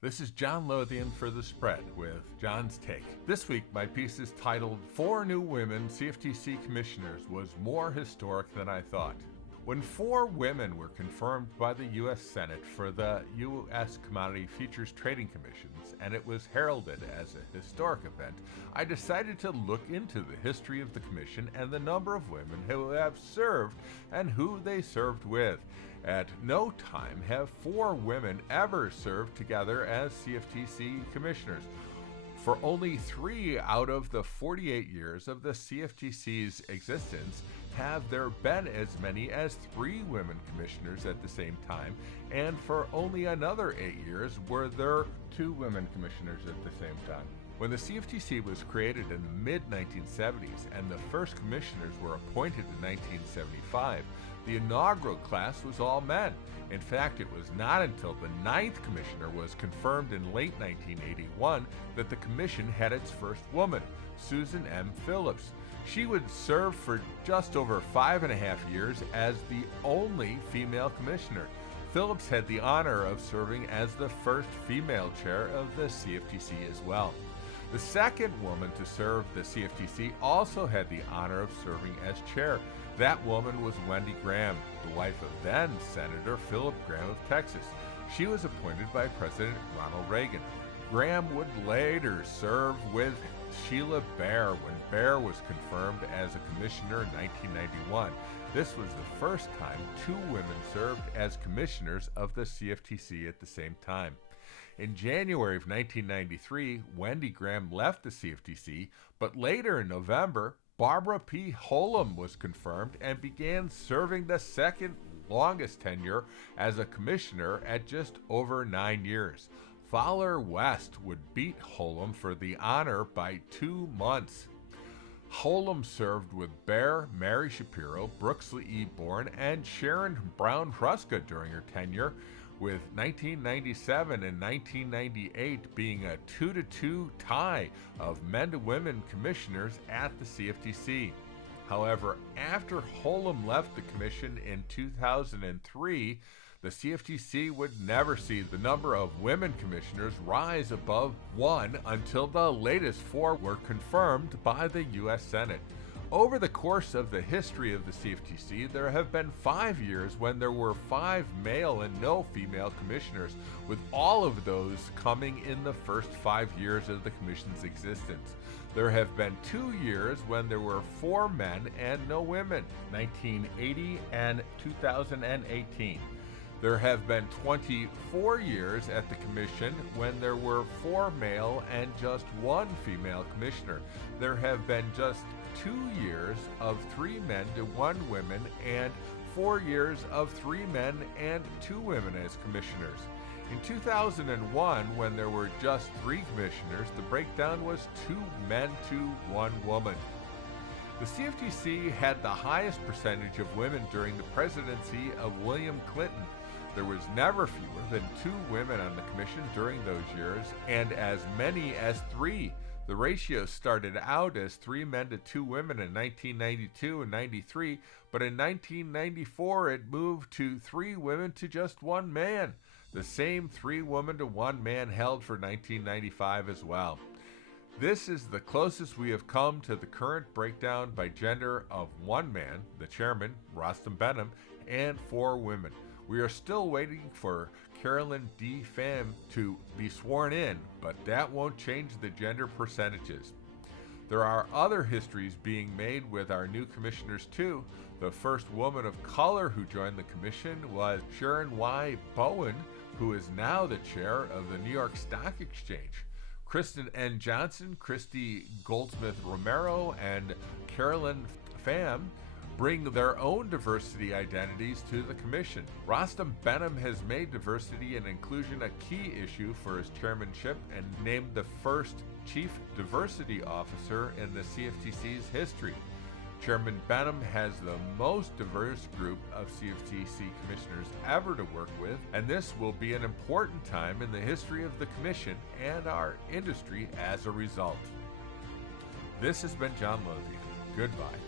This is John Lothian for The Spread with John's Take. This week, my piece is titled, 4 New Women CFTC Commissioners Was More Historic Than I Thought. When 4 women were confirmed by the U.S. Senate for the U.S. Commodity Futures Trading Commissions, and it was heralded as a historic event, I decided to look into the history of the commission and the number of women who have served and who they served with. At no time have 4 women ever served together as CFTC commissioners. For only 3 out of the 48 years of the CFTC's existence have there been as many as 3 women commissioners at the same time, and for only another 8 years were there 2 women commissioners at the same time. When the CFTC was created in the mid-1970s and the first commissioners were appointed in 1975, the inaugural class was all men. In fact, it was not until the 9th commissioner was confirmed in late 1981 that the commission had its first woman, Susan M. Phillips. She would serve for just over 5.5 years as the only female commissioner. Phillips had the honor of serving as the first female chair of the CFTC as well. The second woman to serve the CFTC also had the honor of serving as chair. That woman was Wendy Graham, the wife of then Senator Philip Graham of Texas. She was appointed by President Ronald Reagan. Graham would later serve with Sheila Bair when Bair was confirmed as a commissioner in 1991. This was the first time 2 women served as commissioners of the CFTC at the same time. In January of 1993, Wendy Graham left the CFTC, but later in November, Barbara P. Holem was confirmed and began serving the second longest tenure as a commissioner at just over 9 years. Fowler West would beat Holem for the honor by 2 months. Holem served with Bair, Mary Shapiro, Brooksley E. Bourne, and Sharon Brown Ruska during her tenure, with 1997 and 1998 being a 2-2 tie of men to women commissioners at the CFTC. However, after Holem left the commission in 2003, the CFTC would never see the number of women commissioners rise above 1 until the latest 4 were confirmed by the U.S. Senate. Over the course of the history of the CFTC, there have been 5 years when there were 5 male and no female commissioners, with all of those coming in the first 5 years of the Commission's existence. There have been 2 years when there were 4 men and no women, 1980 and 2018. There have been 24 years at the Commission when there were 4 male and just 1 female commissioner. There have been just 2 years of 3 men to 1 woman and 4 years of 3 men and 2 women as commissioners. In 2001, when there were just 3 commissioners, the breakdown was 2 men to 1 woman. The CFTC had the highest percentage of women during the presidency of William Clinton. There was never fewer than 2 women on the commission during those years, and as many as 3. The ratio started out as 3 men to 2 women in 1992 and 93, but in 1994 it moved to 3 women to just 1 man. The same 3 women to 1 man held for 1995 as well. This is the closest we have come to the current breakdown by gender of 1 man, the chairman, Rostam Behnam, and 4 women. We are still waiting for Carolyn D. Pham to be sworn in, but that won't change the gender percentages. There are other histories being made with our new commissioners too. The first woman of color who joined the commission was Sharon Y. Bowen, who is now the chair of the New York Stock Exchange. Kristen N. Johnson, Christy Goldsmith Romero, and Carolyn Pham bring their own diversity identities to the commission. Rostam Behnam has made diversity and inclusion a key issue for his chairmanship and named the first chief diversity officer in the CFTC's history. Chairman Behnam has the most diverse group of CFTC commissioners ever to work with, and this will be an important time in the history of the commission and our industry as a result. This has been John Lothian. Goodbye.